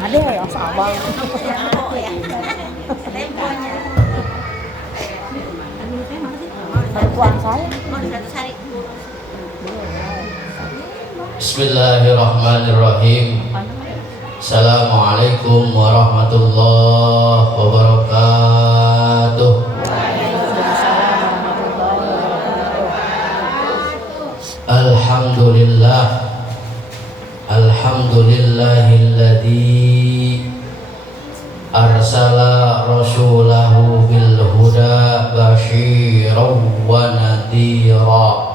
Ada yang abang. Tuan saya. Bismillahirrahmanirrahim. Assalamualaikum warahmatullahi wabarakatuh. Alhamdulillah. Alhamdulillahilladzi arsala rasulahu bil huda basyiran wa nadhira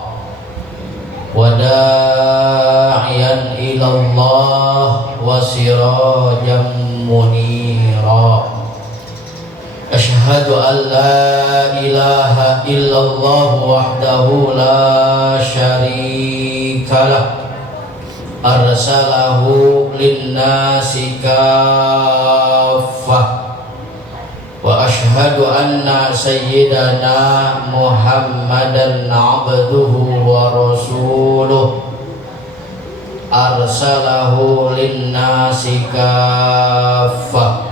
wa da'iyan ila Allah wa sirajan munira. Asyhadu an la ilaha illallah wahdahu la syarikalah arsalahu linnasi kaffah wa asyhadu anna sayyidana Muhammadan abduhu wa rasuluh arsalahu linnasi kaffah.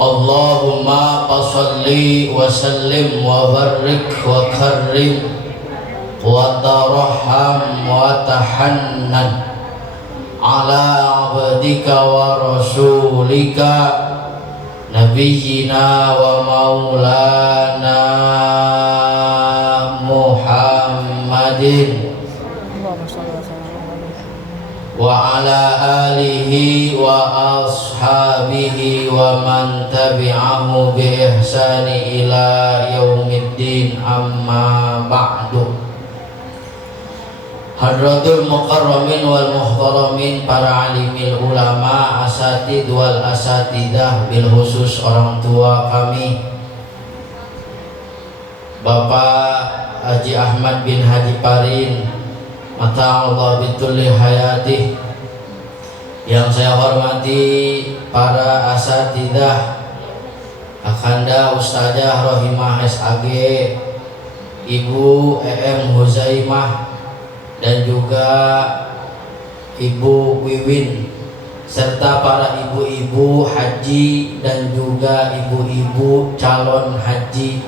Allahumma salli wa sallim wa barik wa karrim wa tarham wa tahannan ala abdika wa rasulika nabiyyina wa maulana Muhammadin wa ala alihi wa ashabihi wa man tabi'ahu bi ihsani ila yaumiddin, amma ba'du. Hadratul mukarramin wal muhtaramin, para alimil ulama, asatid wal asatidah, bil khusus orang tua kami Bapak Haji Ahmad bin Haji Parin, mata Allah bitulli hayatih, yang saya hormati para asatidah, Akanda Ustazah Rohimah SAG, Ibu EM Huzaimah, dan juga Ibu Wiwin, serta para ibu-ibu haji dan juga ibu-ibu calon haji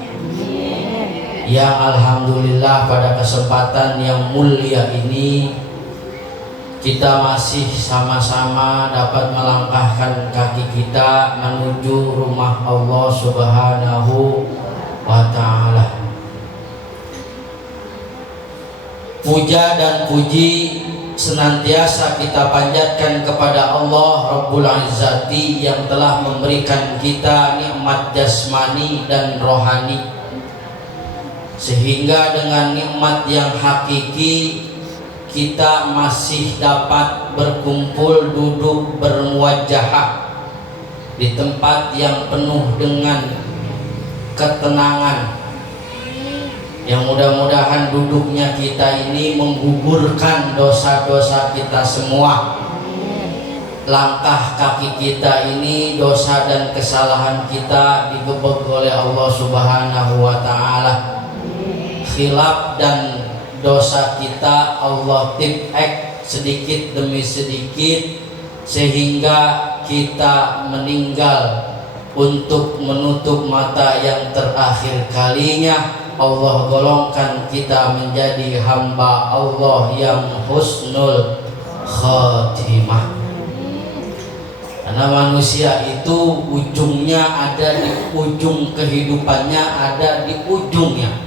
yang alhamdulillah pada kesempatan yang mulia ini kita masih sama-sama dapat melangkahkan kaki kita menuju rumah Allah Subhanahu wa ta'ala. Puja dan puji senantiasa kita panjatkan kepada Allah Rabbul Izzati yang telah memberikan kita nikmat jasmani dan rohani, sehingga dengan nikmat yang hakiki kita masih dapat berkumpul duduk bermuwajahah di tempat yang penuh dengan ketenangan, yang mudah-mudahan duduknya kita ini menggugurkan dosa-dosa kita semua. Langkah kaki kita ini, dosa dan kesalahan kita digebek oleh Allah Subhanahu wa ta'ala. Khilaf dan dosa kita Allah tipek sedikit demi sedikit, sehingga kita meninggal untuk menutup mata yang terakhir kalinya Allah golongkan kita menjadi hamba Allah yang husnul khatimah. Karena manusia itu ujungnya ada di ujung kehidupannya, ada di ujungnya.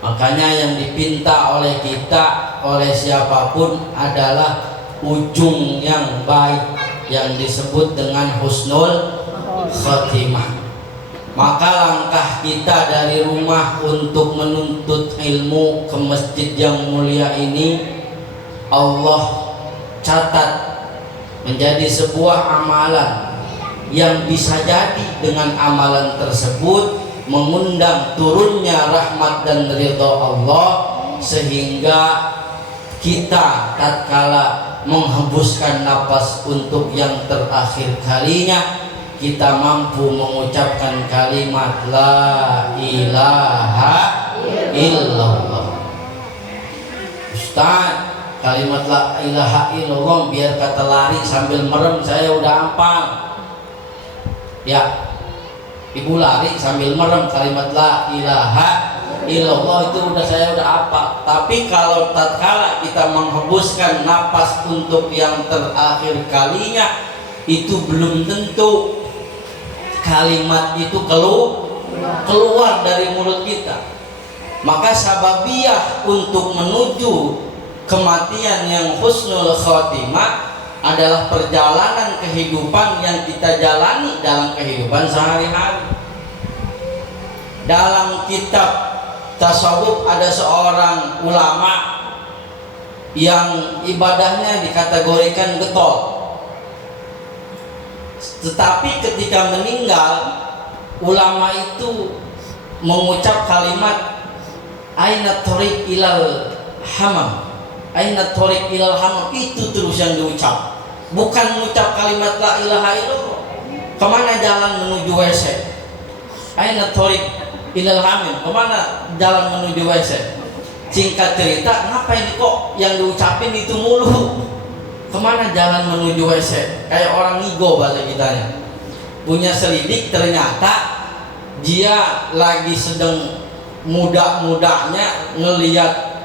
Makanya yang dipinta oleh kita, oleh siapapun adalah ujung yang baik, yang disebut dengan husnul khatimah. Maka langkah kita dari rumah untuk menuntut ilmu ke masjid yang mulia ini Allah catat menjadi sebuah amalan yang bisa jadi dengan amalan tersebut mengundang turunnya rahmat dan ridha Allah, sehingga kita tatkala menghembuskan napas untuk yang terakhir kalinya kita mampu mengucapkan kalimat la ilaha illallah. Ustaz, Kalimat la ilaha illallah biar kata lari sambil merem saya udah hafal. Ya, ibu lari sambil merem kalimat la ilaha illallah itu saya udah hafal. Tapi kalau tatkala kita menghembuskan napas untuk yang terakhir kalinya, itu belum tentu kalimat itu keluar dari mulut kita. Maka sababiyah untuk menuju kematian yang husnul khotimah adalah perjalanan kehidupan yang kita jalani dalam kehidupan sehari-hari. Dalam kitab tasawuf ada seorang ulama yang ibadahnya dikategorikan getol, tetapi ketika meninggal ulama itu mengucap kalimat aina thoriq ilal hamam, aina thoriq ilal hamam, itu terus yang diucap, bukan mengucap kalimat la ilaha illallah. Kemana jalan menuju WC? Aina thoriq ilal hamam, kemana jalan menuju WC? Singkat cerita, kenapa ini kok yang diucapin itu mulu? Kemana jalan menuju WC? Kayak orang ngigo bahasa kitanya. Punya selidik, ternyata dia lagi sedang muda-mudanya ngelihat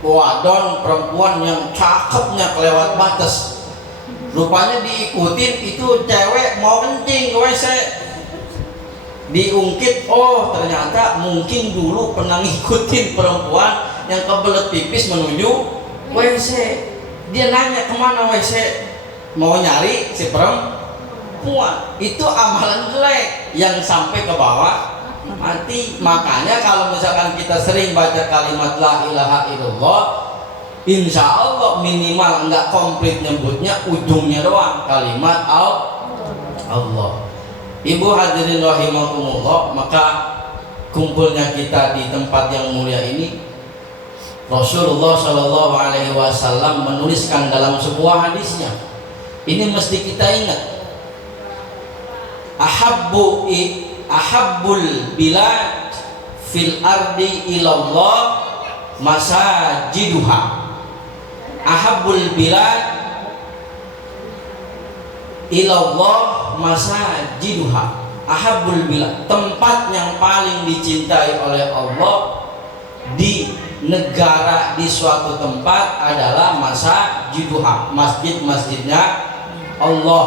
wadon perempuan yang cakepnya kelewat batas. Rupanya diikutin, itu cewek mau kencing ke WC. Diungkit, oh ternyata mungkin dulu pernah ngikutin perempuan yang kebelet pipis menuju WC. Dia nanya kemana WC, mau nyari si perempuan. Itu amalan jelek yang sampai ke bawah mati. Makanya kalau misalkan kita sering baca kalimat la ilaha illallah, insya Allah minimal enggak komplit nyebutnya, ujungnya doang kalimat Allah. Ibu hadirin rahimakumullah, maka kumpulnya kita di tempat yang mulia ini, Rasulullah Shallallahu Alaihi Wasallam menuliskan dalam sebuah hadisnya, ini mesti kita ingat, ahabbul bilad fil ardi ilallah masajiduha. Ahabbul bilad ilallah masajiduha. Ahabbul bilad, tempat yang paling dicintai oleh Allah di negara, di suatu tempat adalah masajiduha, masjid-masjidnya Allah.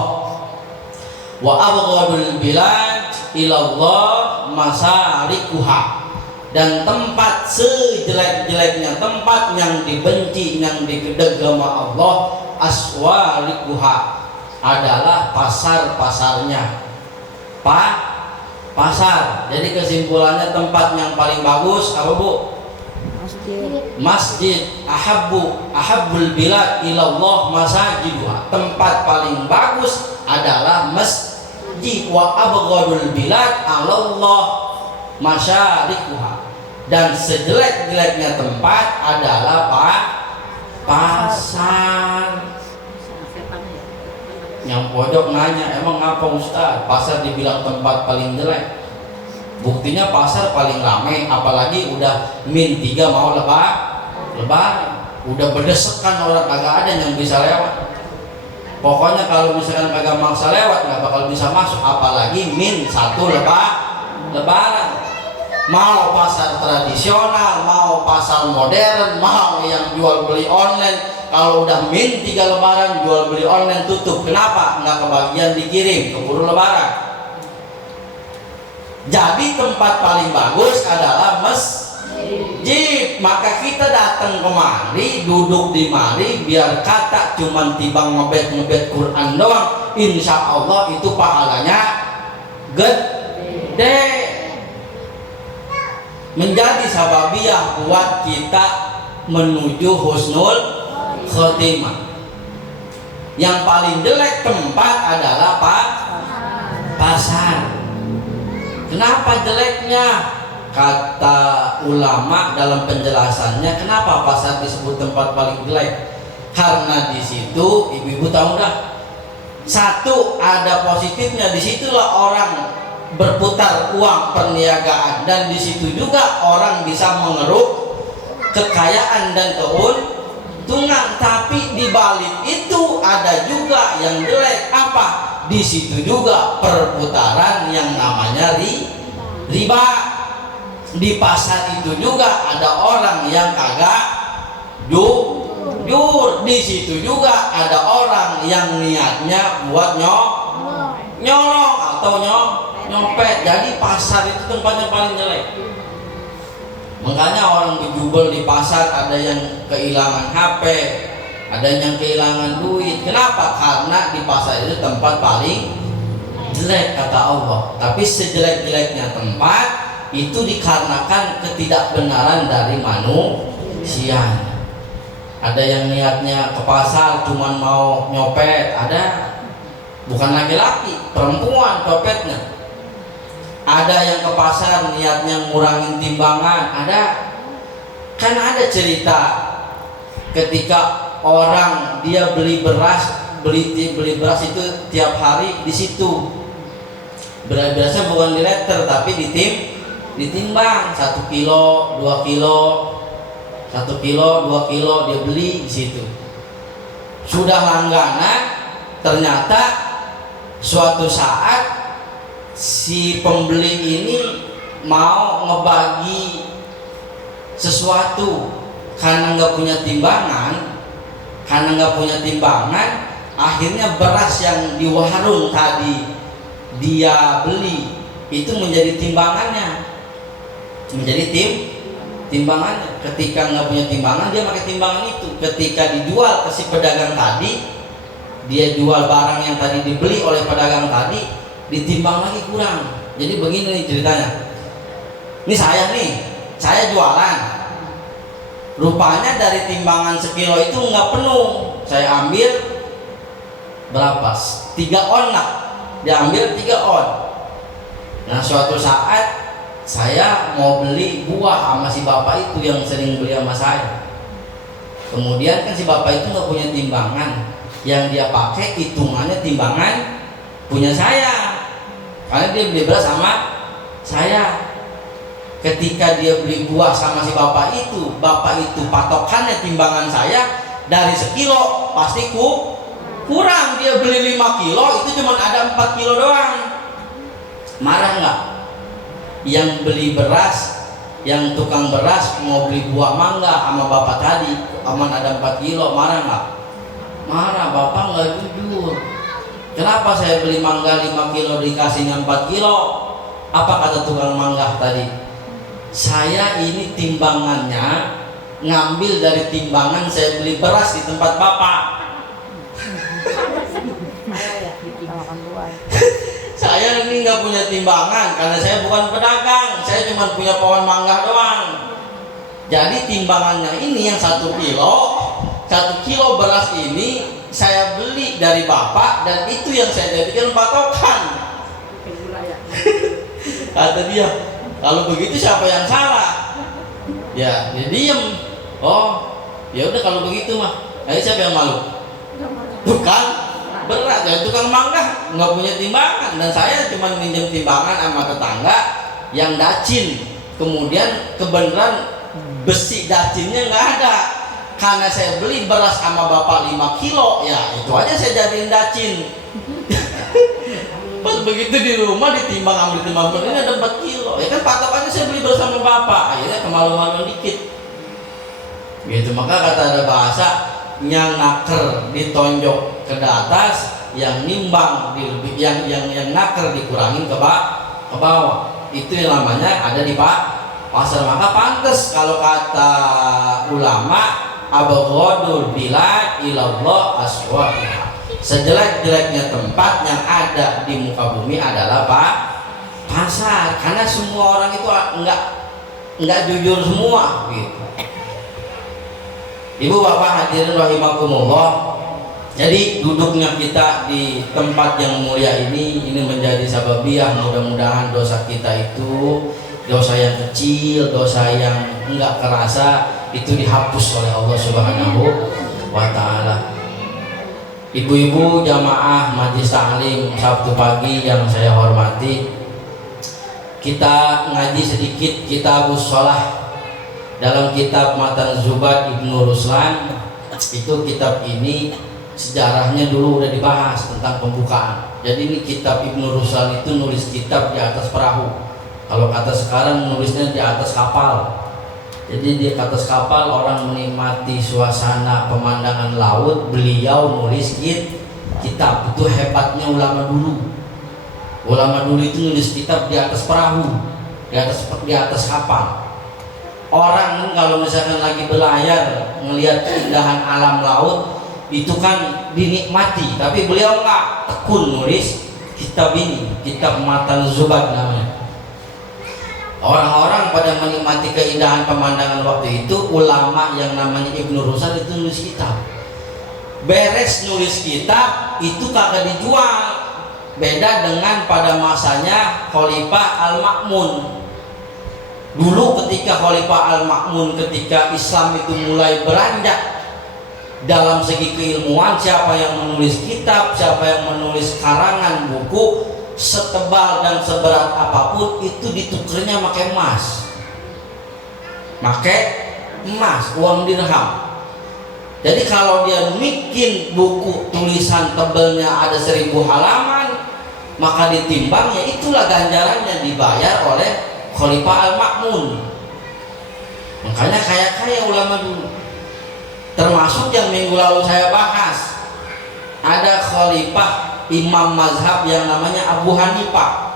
Wa abghadul bilad ilallah masarikuha, dan tempat sejelek-jeleknya, tempat yang dibenci, yang digedeg sama Allah, aswarikuha, adalah pasar-pasarnya. Pasar. Jadi kesimpulannya tempat yang paling bagus apa Bu? Masjid. Ahabbul bilad ilallah masajiduha, tempat paling bagus adalah masjid. Wa abghadul bilad alallah masyarikuha, dan sejelek-jeleknya tempat adalah pasar. Yang pojok nanya, emang ngapa Ustaz pasar dibilang tempat paling jelek? Buktinya pasar paling ramai, apalagi udah min 3 mau lebaran, udah berdesekan orang, kagak ada yang bisa lewat. Pokoknya kalau misalkan kagak maksa lewat nggak bakal bisa masuk, apalagi min 1 lebaran. Mau pasar tradisional, mau pasar modern, mau yang jual beli online, kalau udah min 3 lebaran jual beli online tutup. Kenapa? Nggak kebagian dikirim, keburu lebaran. Jadi tempat paling bagus adalah masjid. Maka kita datang kemari, duduk di mari, biar kata cuman tibang ngebet Quran doang, insya Allah itu pahalanya gede, menjadi sababiyah buat kita menuju husnul khotimah. Yang paling jelek tempat adalah pasar. Kenapa jeleknya? Kata ulama dalam penjelasannya, kenapa pasar disebut tempat paling jelek? Karena di situ, ibu-ibu tahu dah, satu, ada positifnya, disitulah orang berputar uang perniagaan, dan di situ juga orang bisa mengeruk kekayaan dan keuntungan, tapi di balik itu ada juga yang jelek. Apa? Di situ juga perputaran yang namanya riba. Di pasar itu juga ada orang yang kagak jujur. Di situ juga ada orang yang niatnya buat nyolong atau nyopet. Jadi pasar itu tempatnya paling jelek. Makanya orang berjubel di pasar, ada yang kehilangan HP, ada yang kehilangan duit. Kenapa? Karena di pasar itu tempat paling jelek kata Allah. Tapi sejelek-jeleknya tempat itu dikarenakan ketidakbenaran dari manusia. Ada yang niatnya ke pasar cuman mau nyopet, ada bukan laki-laki, perempuan copetnya. Ada yang ke pasar niatnya ngurangin timbangan, ada. Kan ada cerita ketika orang dia beli beras itu tiap hari di situ. Berasnya bukan di liter tapi ditimbang 1 kilo, 2 kilo, 1 kilo, 2 kilo dia beli di situ. Sudah langganan, ternyata suatu saat si pembeli ini mau ngebagi sesuatu karena nggak punya timbangan, akhirnya beras yang di warung tadi dia beli itu menjadi timbangannya, timbangannya. Ketika nggak punya timbangan, dia pakai timbangan itu. Ketika dijual ke si pedagang tadi, dia jual barang yang tadi dibeli oleh pedagang tadi, ditimbang lagi kurang. Jadi begini nih ceritanya. Ini saya jualan. Rupanya dari timbangan sekilo itu nggak penuh. Saya ambil berapa? 3 on lah. Diambil 3 on. Nah suatu saat saya mau beli buah sama si bapak itu yang sering beli sama saya. Kemudian kan si bapak itu nggak punya timbangan. Yang dia pakai hitungannya timbangan punya saya. Karena dia beli beras sama saya. Ketika dia beli buah sama si bapak itu patokannya timbangan saya dari sekilo, pasti kurang. Dia beli 5 kilo, itu cuma ada 4 kilo doang. Marah nggak? Yang beli beras, yang tukang beras mau beli buah mangga sama bapak tadi, aman ada 4 kilo, marah nggak? Marah, bapak nggak jujur. Kenapa saya beli mangga 5 kilo dikasihnya 4 kilo? Apa kata tukang mangga tadi? Saya ini timbangannya ngambil dari timbangan saya beli beras di tempat bapak. Saya ini nggak punya timbangan karena saya bukan pedagang. Saya cuma punya pohon mangga doang. Jadi timbangannya ini yang 1 kilo beras ini saya beli dari bapak, dan itu yang saya jadikan patokan. Kata dia, kalau begitu siapa yang salah? Ya, dia diem. Oh, ya udah kalau begitu mah. Nah, siapa yang malu? Bukan berat ya, tukang mangga nggak punya timbangan, dan saya cuma minjem timbangan sama tetangga yang dacin. Kemudian kebenaran besi dacinnya nggak ada. Karena saya beli beras sama bapak 5 kilo, ya itu aja saya jadiin dacin. Pas begitu di rumah ambil timbang ini ada 4 kilo. Ya kan patokannya saya beli beras sama bapak. Akhirnya kemalu-malu dikit. Gitu, maka kata ada bahasa, yang naker ditonjok ke atas, yang nimbang yang naker dikurangin ke bawah. Itu yang namanya ada di pasar. Maka pantas kalau kata ulama, abghadul bilad ilallah aswaquha. Sejelek-jeleknya tempat yang ada di muka bumi adalah pasar, karena semua orang itu enggak jujur semua gitu. Ibu bapak hadirin rahimakumullah. Jadi duduknya kita di tempat yang mulia ini menjadi sababiyah, mudah-mudahan dosa kita itu, dosa yang kecil, dosa yang enggak kerasa, itu dihapus oleh Allah Subhanahu wa ta'ala. Ibu-ibu jamaah Majelis Ta'lim Sabtu pagi yang saya hormati, kita ngaji sedikit Kitabus Shalah dalam kitab Matan Zubat Ibnu Ruslan. Itu kitab ini sejarahnya dulu udah dibahas tentang pembukaan. Jadi ini kitab Ibnu Ruslan itu nulis kitab di atas perahu. Kalau kata sekarang nulisnya di atas kapal. Jadi di atas kapal orang menikmati suasana pemandangan laut, beliau nulis kitab. Itu hebatnya ulama dulu. Ulama dulu itu nulis kitab di atas perahu, di atas kapal. Orang kalau misalkan lagi berlayar ngelihat keindahan alam laut itu kan dinikmati, tapi beliau enggak, tekun nulis kitab ini, kitab Matan Zubad namanya. Orang-orang pada menikmati keindahan pemandangan waktu itu, ulama yang namanya Ibnu Ruslan itu nulis kitab. Beres nulis kitab itu kagak dijual. Beda dengan pada masanya Khalifah Al-Ma'mun. Dulu ketika Khalifah Al-Ma'mun, ketika Islam itu mulai beranjak dalam segi keilmuan, siapa yang menulis kitab, siapa yang menulis karangan buku setebal dan seberat apapun itu ditukernya pakai emas. Pakai emas, uang dirham. Jadi kalau dia bikin buku tulisan tebelnya ada 1000 halaman, maka ditimbangnya itulah ganjarannya dibayar oleh Khalifah Al-Ma'mun. Makanya kaya-kaya ulama dulu. Termasuk yang minggu lalu saya bahas, ada khalifah imam mazhab yang namanya Abu Hanifah.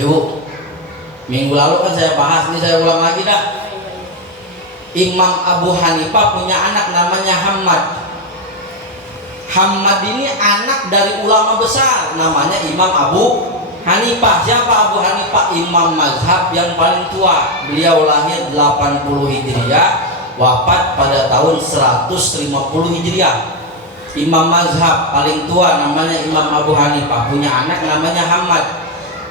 Ibu, minggu lalu kan saya bahas, ini saya ulang lagi dah. Imam Abu Hanifah punya anak namanya Hammad. Hammad ini anak dari ulama besar namanya Imam Abu Hanifah. Siapa Abu Hanifah? Imam mazhab yang paling tua. Beliau lahir 80 Hijriah, wafat pada tahun 150 Hijriah. Imam mazhab paling tua namanya Imam Abu Hanifah, punya anak namanya Hammad.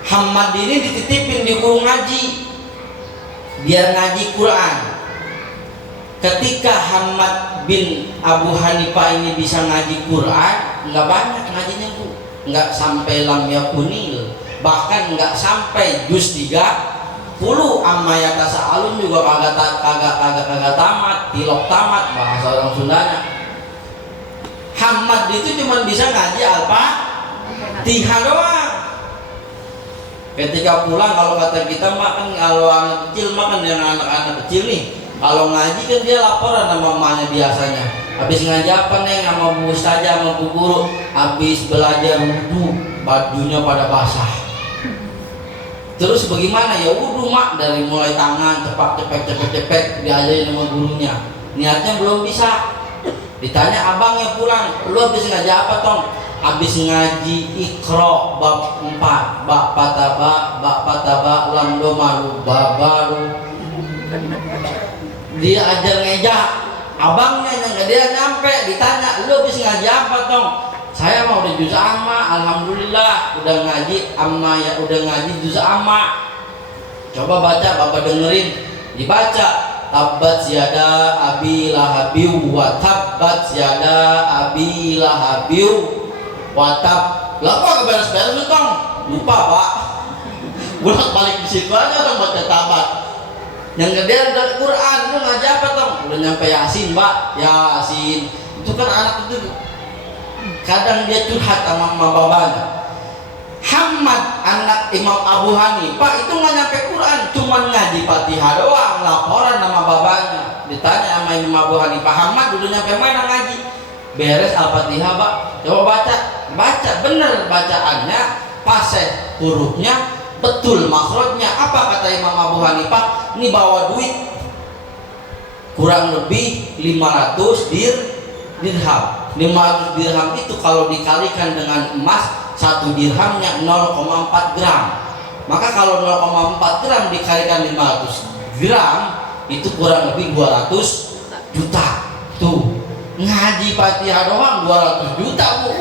Hammad ini dititipin di guru ngaji biar ngaji Quran. Ketika Hammad bin Abu Hanifah ini bisa ngaji Quran, nggak banyak ngajinya bu, nggak sampai lam yakunil, bahkan nggak sampai juz 30. Amma yatasaalun juga kagak tamat, tilok tamat bahasa orang Sundanya. Hammad itu cuma bisa ngaji Al-Fatihah doang. Ketika pulang, kalau kata kita makan, kalau anak kecil makan, yang anak-anak kecil nih, kalau ngaji kan dia laporan sama mamanya biasanya. Habis ngaji apa neng, sama bu ustazah, sama bu guru? Habis belajar wudu, bajunya pada basah. Terus bagaimana ya wudu mak, dari mulai tangan cepet diajarin sama gurunya. Niatnya belum bisa. Ditanya abangnya pulang, lu habis ngaji apa tong? Habis ngaji Iqra bab 4, bak pataba lam do malu babaru. Dia ajar ngejak, abangnya yang dia nyampe ditanya, lu habis ngaji apa tong? Saya mau udah juz amma, alhamdulillah udah ngaji amma ya, udah ngaji juz amma. Coba baca, bapak dengerin, dibaca. Tabbat yada abi lahabiu wa tabbat yada abi lahabiu wa tab. Lah kok beres-beres lu tong? Lupa pak. Bolak balik di situ aja orang baca tabat. Yang gedean dari Quran, lu ngaji apa tong? Udah nyampe Yasin pak, Yasin. Itu kan anak itu kadang dia curhat sama mama babanya. Hammad anak Imam Abu Hanifah itu nggak nyampe Quran, cuma ngaji Fatihah doang, laporan nama babanya. Ditanya sama Imam Abu Hanifah, Hammad udah nyampe mana ngaji? Beres Al-Fatihah pak, coba baca bener bacaannya, fasih hurufnya, betul makhrajnya. Apa kata Imam Abu Hanifah? Ini bawa duit kurang lebih 500 dirham. 500 dirham itu kalau dikalikan dengan emas, 1 dirhamnya 0,4 gram. Maka kalau 0,4 gram dikalikan 500 gram itu kurang lebih 200 juta. Tuh, ngaji Fatihah doang 200 juta bu.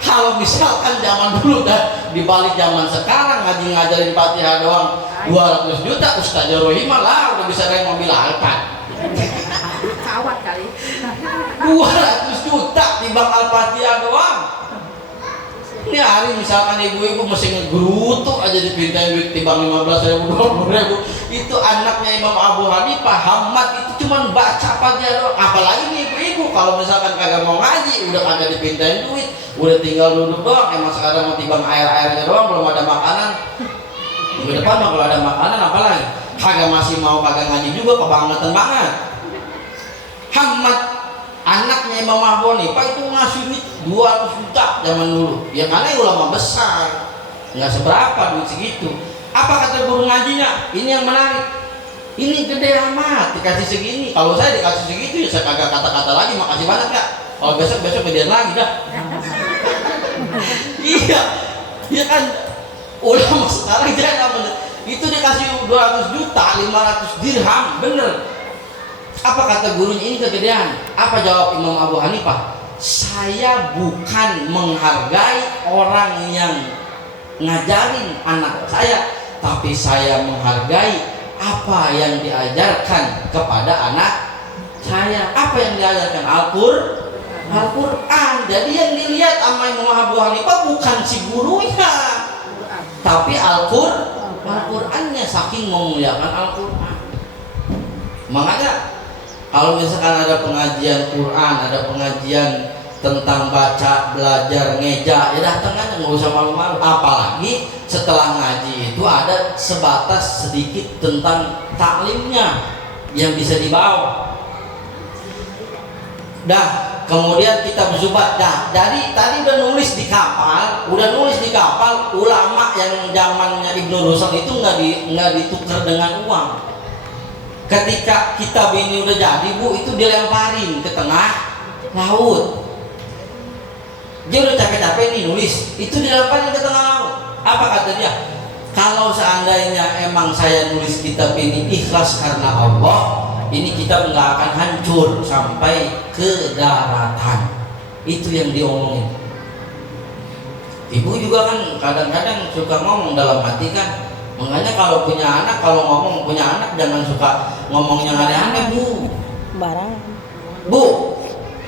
Kalau misalkan zaman dulu dan dibalik zaman sekarang ngajarin Fatihah doang 200 juta, Ustaz Rohimah lah udah bisa naik mobil Alphard. Kawat kali. 200 juta timbang Al-Fatihah doang. Ini hari misalkan ibu-ibu mesti ngegerutu aja dipintain duit timbang 15.000 20.000. Itu anaknya Imam Abu Hanifah Hamad itu cuman baca aja doang. Apalagi nih ibu-ibu kalau misalkan kagak mau ngaji, udah kagak dipintain duit, udah tinggal duduk doang. Emang sekarang mau timbang air-airnya doang, belum ada makanan. Minggu depan mah kalau ada makanan apalagi? Kagak masih mau kagak ngaji juga, kebangetan banget. Hamad anaknya Imam Abu Hanifah itu ngasih duit 200 juta zaman dulu. Ya karena ulama besar, nggak seberapa duit segitu. Apa kata guru ngajinya? Ini yang menarik. Ini gede amat dikasih segini. Kalau saya dikasih segitu ya saya kagak kata-kata lagi makasih banget Kak. Kalau besok gedean lagi dah. Iya, ya kan ulama sekarang jangan itu dikasih 200 juta, 500 dirham, bener. Apa kata gurunya? Ini kegedean. Apa jawab Imam Abu Hanifah? Saya bukan menghargai orang yang ngajarin anak saya, tapi saya menghargai apa yang diajarkan kepada anak saya. Apa yang diajarkan? Al-Quran. Jadi yang dilihat sama Imam Abu Hanifah bukan si gurunya, tapi Al-Qurannya, saking memuliakan Al-Quran. Makanya kalau misalkan ada pengajian Quran, ada pengajian tentang baca, belajar, ngeja, ya datang aja, nggak usah malu-malu. Apalagi setelah ngaji itu ada sebatas sedikit tentang taklimnya yang bisa dibawa. Dah, kemudian kita berzubat. Dah, jadi tadi udah nulis di kapal, ulama yang zamannya Ibnu Rushd itu nggak ditukar dengan uang. Ketika kitab ini udah jadi Bu, itu dilemparin ke tengah laut. Dia udah capek-capek nih nulis, itu dilemparin ke tengah laut. Apa kata dia? Kalau seandainya emang saya nulis kitab ini ikhlas karena Allah, ini kitab nggak akan hancur sampai ke daratan. Itu yang diomongin. Ibu juga kan kadang-kadang suka ngomong dalam hati kan. Makanya kalau punya anak, kalau ngomong punya anak jangan suka ngomong yang aneh-aneh Bu. Barang. Bu,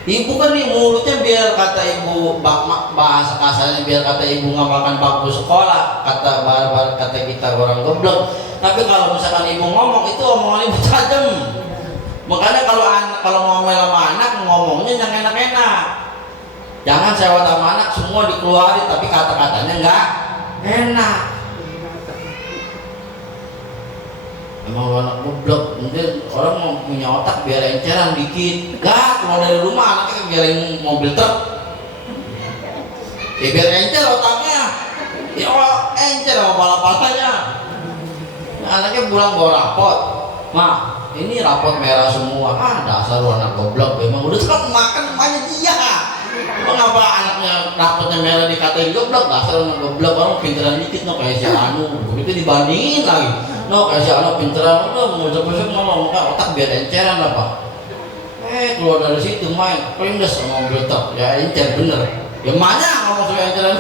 ibu kan nih mulutnya biar kata ibu bahasa kasarnya biar kata ibu nggak makan bangku sekolah, kata kita orang goblok. Tapi kalau misalkan ibu ngomong itu omongan ibu tajam. Makanya kalau ngomel sama anak ngomongnya yang enak-enak. Jangan sewot sama anak semua dikeluarin tapi kata-katanya nggak enak. Emang anak goblok, mungkin orang mau punya otak biar enceran dikit. Gak, kalau dari rumah anaknya biar mobil truk. Ya biar encer otaknya. Ya encer sama pala-palanya. Nah, anaknya pulang bawa rapot. Mak, ini rapot merah semua. Ah, dasar lu anak goblok. Emang udah suka makan emaknya dia. Mengapa anaknya rapotnya merah dikatain goblok? Dasar anak goblok, orang pinteran dikit no kayak si Anu. Begitu dibandingin lagi. No kayak si anak pinteran udah ngusap-ngusap ngomong otak biar enceran apa. Keluar dari situ main pelindes sama mobil truk. Ya encer bener. Ya mana ngomong soal enceran.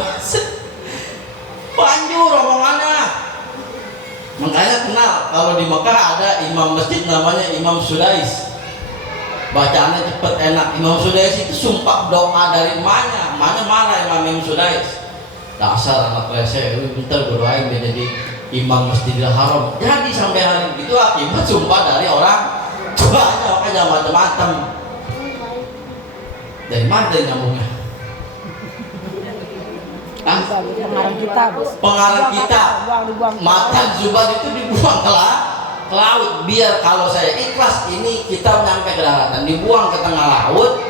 Panjur omongannya. Makanya kenal kalau di Mekah ada imam masjid namanya Imam Sudais. Bacaannya cepet enak. Imam Sudais itu sumpah doa dari emaknya. Emaknya marah Imam Sudais. Dasar anak lese, lu bentar berdoain biar jadi Imam Masjidil Haram. Jadi sampai hari itu akibat sumpah dari orang tuanya, makanya macam-macam. Dari mana dari nyambungnya? Pengarang kita. Pengarang kita. Dibuang. Makan zubat itu dibuang ke laut. Biar kalau saya ikhlas ini kita nyampe ke daratan. Dibuang ke tengah laut,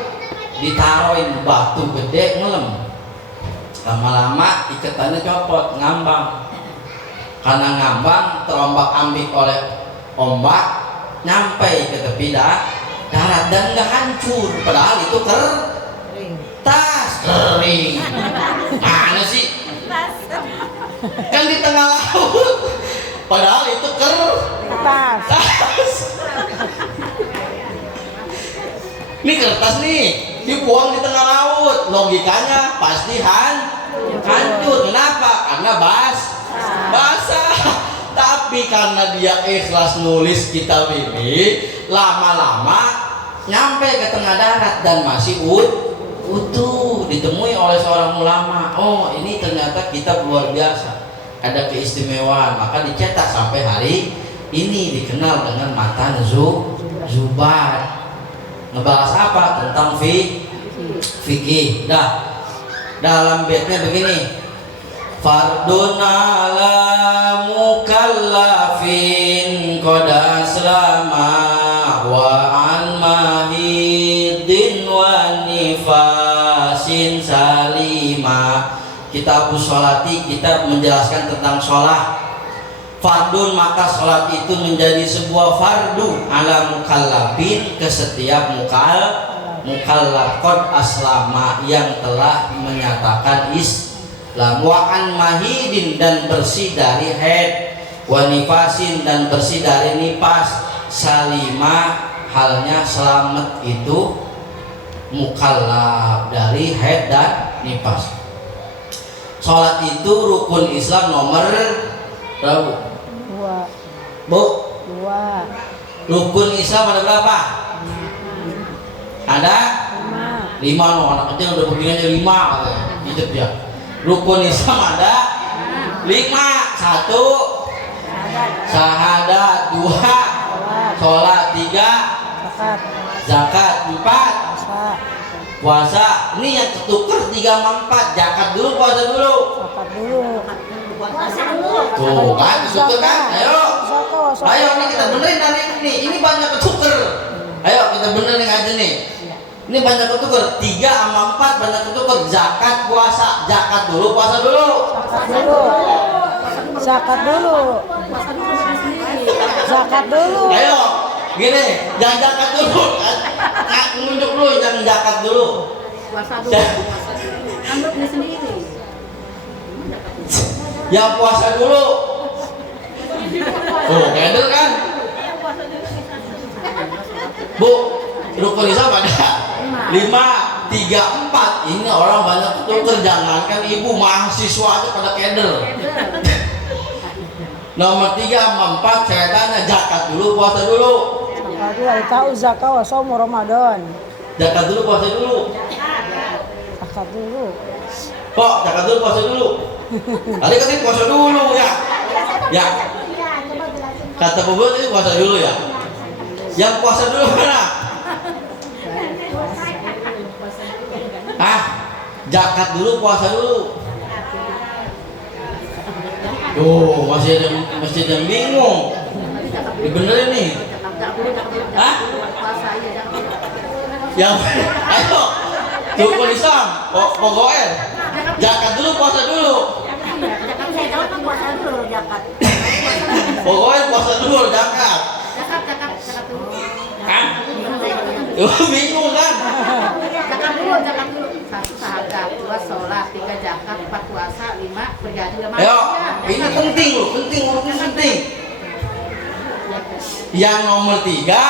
ditaruhin batu gede ngelem. Lama-lama iketannya copot, ngambang. Karena ngambang terombak ambik oleh ombak nyampe ke tepi darat dan nggak hancur padahal itu kering. Mana sih kan di tengah laut padahal itu kertas. Ini kertas nih dibuang di tengah laut, logikanya pasti hancur. Kenapa? Karena basah. Tapi karena dia ikhlas nulis kitab ini, lama-lama nyampe ke tengah darat dan masih utuh ditemui oleh seorang ulama. Oh, ini ternyata kitab luar biasa, ada keistimewaan, maka dicetak sampai hari ini dikenal dengan Matan Zubair. Ngebahas apa? Tentang fikih. Dah, dalam baitnya begini, fardun ala mukallafin qad aslama wa an mahidin wa nifasin salima. Kitabus sholati, kitab menjelaskan tentang sholat. Fardun, maka sholat itu menjadi sebuah fardu ala mukallafin, ke setiap mukallaf qad aslama, yang telah menyatakan Islam, wa an mahidin, dan bersih dari haid, wa nifasin, dan bersih dari nifas, salima, halnya selamat itu mukallaf dari haid dan nifas. Sholat itu rukun Islam nomor berapa? 2. Bu, 2. rukun Islam ada berapa? Ada 5. No, anak kecil udah begini aja 5 katanya. Hidup ya. Rukun Islam ada 5. 1 syahadat, 2 sholat, 3 zakat, 4 puasa. Ini yang ketuker 3 sama 4. Zakat dulu, puasa dulu. Tuh kan, ketuker kan? Ayo ini kita benerin hari ini. Ini banyak ketuker. Ayo kita benerin aja nih. Ini banyak ketuker. 3 sama 4 banyak ketuker. Zakat, puasa. Zakat dulu, puasa dulu. Zakat dulu. Ayo, gini, jangan zakat dulu. Nunjuk dulu, jangan zakat dulu. Puasa dulu. Anggap ini sendiri. Yang puasa dulu. Oh, keder kan? Bu, rukun Islam ada 5, 3, 4. Ini orang banyak tuker, jangankan ibu, mahasiswa aja pada keder. Nomor 3 sama 4 saya tanya, zakat dulu, puasa dulu. Tahu zakat wa shaum Ramadan. Zakat dulu, puasa dulu. Zakat dulu. Kok zakat dulu, puasa dulu? Tadi katanya puasa dulu ya. Ya. Kata Bobo tadi puasa dulu ya. Yang puasa dulu mana? Zakat dulu, puasa dulu. Tuh, masih ada yang bingung. Dibenerin nih. Hah? Yang ayo. Rukun Islam, pokoknya zakat dulu, puasa dulu. Pokoknya puasa dulu, zakat. Zakat dulu. Hah? Bingung kan? Zakat dulu. 1 syahadat, 2 sholat, 3 zakat, 4 puasa, 5 bergaji. Ayo, ini penting loh, penting. Yang nomor 3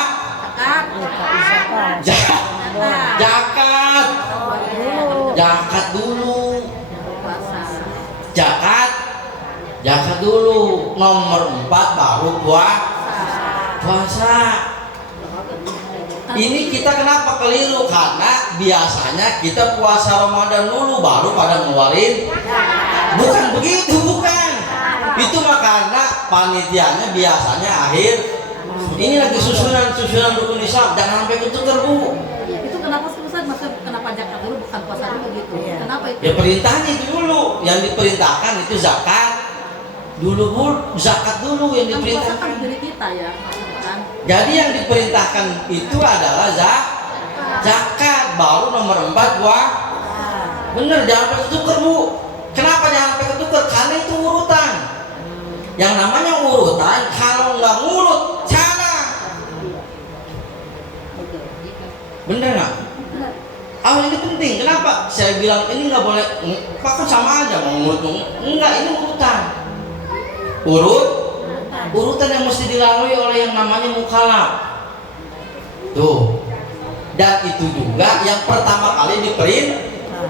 zakat dulu. Zakat dulu. Nomor 4 baru puasa. Ini kita kenapa keliru? Karena biasanya kita puasa Ramadan dulu baru pada ngeluarin. Bukan begitu, bukan. Itu mah karena panitianya biasanya akhir. Ini lagi susunan rukun Islam, jangan sampai ketukar, Bu. Itu kenapa susah? Maksud kenapa zakat dulu bukan puasa dulu gitu? Kenapa itu? Ya perintahnya itu dulu, yang diperintahkan itu zakat dulu, Bu. Zakat dulu yang diperintahkan. Puasa kan diri kita ya, kan? Jadi yang diperintahkan itu adalah zakat, baru nomor 4 bener, jangan sampai ketukar, Bu. Kenapa jangan sampai ketukar? Karena itu urutan. Yang namanya urutan, kalau nggak ngurut salah. Bener nggak? Ini penting. Kenapa? Saya bilang ini nggak boleh. Pak sama aja mau ngurut. Enggak, ini urutan. Urutan yang mesti dilalui oleh yang namanya mukallaf. Tuh. Dan itu juga yang pertama kali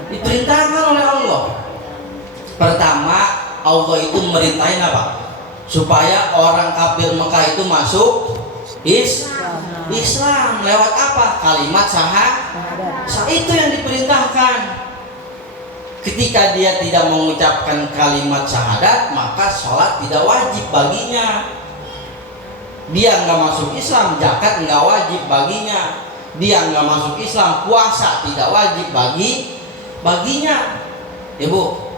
diperintahkan oleh Allah. Pertama, Allah itu merintahin apa? Supaya orang kafir Mekah itu masuk Islam. Lewat apa? Kalimat Itu yang diperintahkan. Ketika dia tidak mengucapkan kalimat syahadat, maka sholat tidak wajib baginya. Dia nggak masuk Islam, zakat nggak wajib baginya. Dia nggak masuk Islam, puasa tidak wajib baginya. Ya Bu.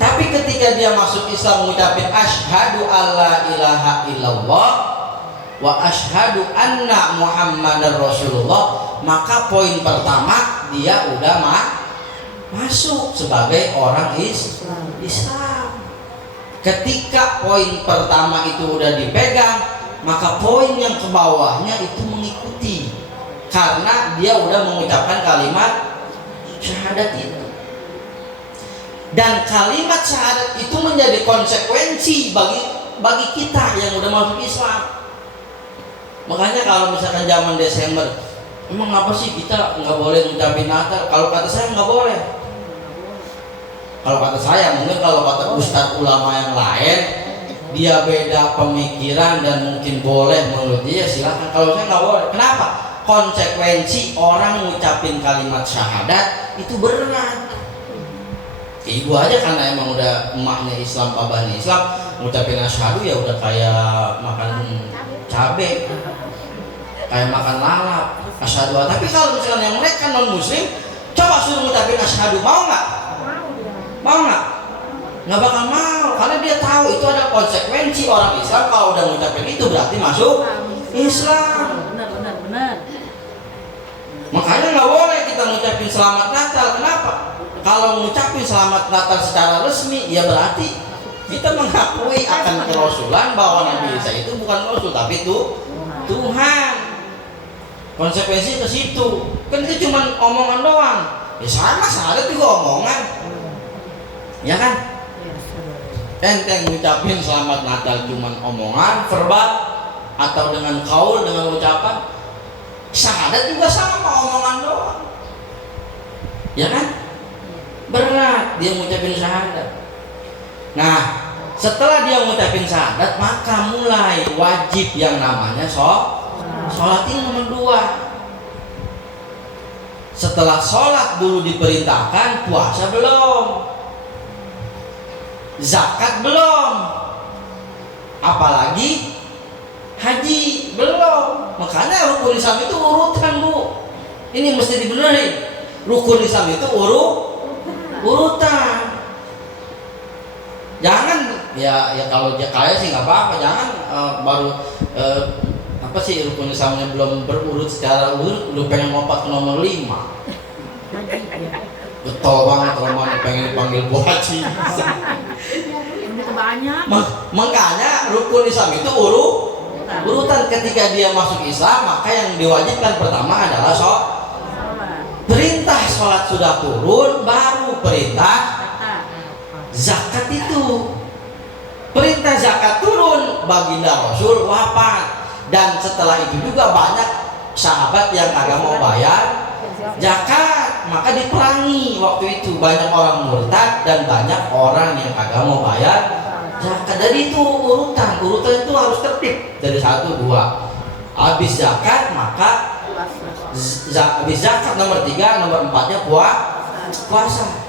Tapi ketika dia masuk Islam mengucapkan asyhadu alla ilaha illallah wa asyhadu anna muhammadar rasulullah, maka poin pertama dia udah masuk sebagai orang Islam. Ketika poin pertama itu udah dipegang, maka poin yang ke bawahnya itu mengikuti, karena dia udah mengucapkan kalimat syahadat itu. Dan kalimat syahadat itu menjadi konsekuensi bagi kita yang udah masuk Islam. Makanya kalau misalkan zaman Desember, emang apa sih kita nggak boleh ngucapin Natal? Kalau kata saya nggak boleh. Kalau kata saya, mungkin kalau kata ustadz ulama yang lain, dia beda pemikiran dan mungkin boleh menurut dia, silakan. Kalau saya nggak boleh. Kenapa? Konsekuensi orang ngucapin kalimat syahadat itu berat. Ibu aja karena emang udah emaknya Islam, babahnya Islam, ngucapin asyhadu ya udah kayak makan cabai, kayak makan lalap, asyhadu. Tapi kalau misalnya yang mereka non muslim, coba suruh ngucapin asyhadu, mau nggak? Mau nggak? Nggak bakal mau, karena dia tahu itu ada konsekuensi. Orang Islam kalau udah ngucapin itu berarti masuk Islam. Benar. Makanya nggak boleh kita ngucapin selamat Natal. Kenapa? Kalau ngucapin selamat Natal secara resmi, ya berarti kita mengakui akan kerasulan bahwa Nabi Isa itu bukan Rasul tapi itu Tuhan. Konsekuensi ke situ. Kan itu cuma omongan doang. Ya sama, syahadat juga omongan. Ya kan? Enteng ngucapin selamat Natal cuma omongan verbal atau dengan kaul, dengan ucapan. Syahadat juga sama, omongan doang. Ya kan? Berat dia ngucapin syahadat. Nah, setelah dia ngucapin syahadat, maka mulai wajib yang namanya sholat ini nomor 2. Setelah sholat dulu diperintahkan, puasa belum, zakat belum, apalagi haji belum. Makanya rukun Islam itu urutan, Bu. Ini mesti dibenerin. Rukun Islam itu urutan. Jangan ya kalau kaya sih nggak apa-apa. Jangan baru apa sih rukun Islamnya belum berurut secara urut, lu pengen lompat ke nomor 5. Betul banget, Roman pengen dipanggil Bu Haji. Banyak. Makanya rukun Islam itu urutan. Ketika dia masuk Islam, maka yang diwajibkan pertama adalah perintah sholat sudah turun, baru perintah zakat itu. Perintah zakat turun, baginda Rasul wafat, dan setelah itu juga banyak sahabat yang kagak mau bayar zakat, maka diperangi waktu itu. Banyak orang murtad dan banyak orang yang kagak mau bayar zakat. Jadi itu urutan itu harus tertib dari 1, 2. Habis zakat maka habis zakat nomor 3, nomor 4-nya puasa.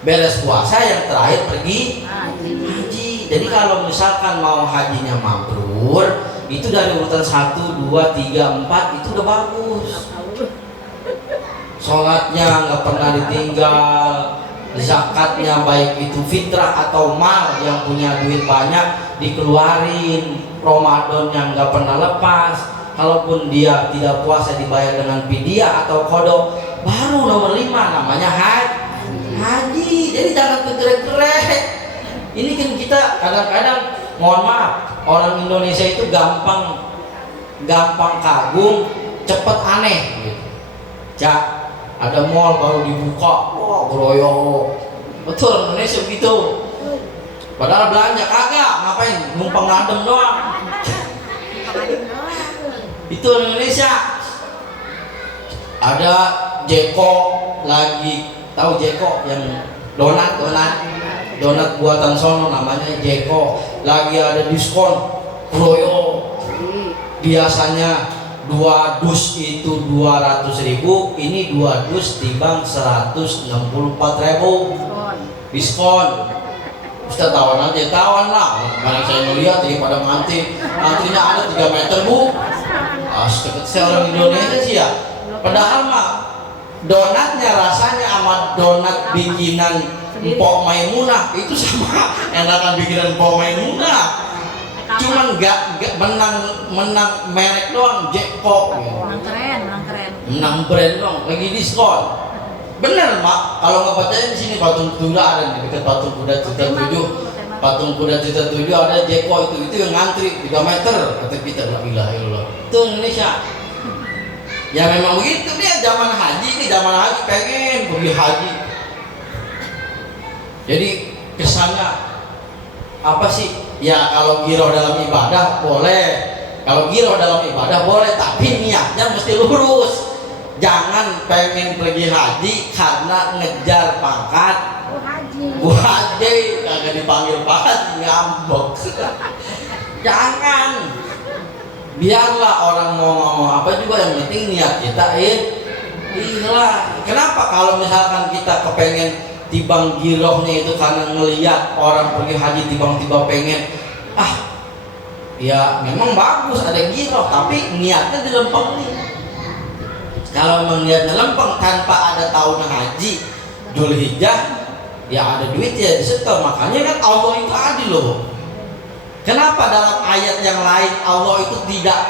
Beres puasa yang terakhir pergi haji. Jadi kalau misalkan mau hajinya mabrur, itu dari urutan 1, 2, 3, 4 itu udah bagus. Sholatnya nggak pernah ditinggal, zakatnya baik itu fitrah atau mal yang punya duit banyak dikeluarin, Ramadannya nggak pernah lepas. Kalaupun dia tidak puasa dibayar dengan fidyah atau qada. Baru nomor 5 namanya haji. Jadi jangan kegrek-grek. Ini kan kita kadang-kadang, mohon maaf, orang Indonesia itu gampang kagum, cepet aneh gitu. Ada mall baru dibuka, wah geroyok. Betul, Indonesia begitu. Padahal belanja kagak, ngapain? Numpang ngadem doang. Itu Indonesia. Ada Jeko lagi, tahu Jeko yang donat buatan sono namanya Jeko, lagi ada diskon kroyo. Biasanya 2 dus itu 200.000, ini 2 dus timbang 164.000 diskon. Ustaz tawan aja, tawan lah. Kemarin saya melihat jadi pada antrinya ada 3 meter bu. Astaga, saya orang Indonesia sih ya. Padahal mah donatnya rasanya sama donat bikinan Mpok Maimunah itu sama, enakan bikinan Mpok Maimunah. Cuman nggak menang merek doang, jackpot gitu. Menang brand doang, lagi diskon. Bener mak, kalau nggak percaya di sini patung kuda ada di dekat patung kuda Cita 7. Patung kuda Cita 7 ada jackpot itu yang ngantri 3 meter. Kata kita la ilaha illallah. Itu Indonesia. Ya memang begitu dia zaman haji pengen pergi haji. Jadi kesannya apa sih? Ya kalau giroh dalam ibadah boleh, tapi niatnya mesti lurus. Jangan pengen pergi haji karena ngejar pangkat Bu Haji, kagak dipanggil Pak Haji, ngambek. Jangan. Biarlah orang mau ngomong apa juga, yang penting niat kita ikhlas. Kenapa kalau misalkan kita kepengen tibang girohnya itu karena ngelihat orang pergi haji tiba-tiba pengen ya memang bagus ada giroh, tapi niatnya dilempeng nih. Kalau memang niatnya lempeng tanpa ada tahun haji Dzulhijjah, ya ada duit ya disetor. Makanya kan Allah itu adil loh. Kenapa dalam ayat yang lain Allah itu tidak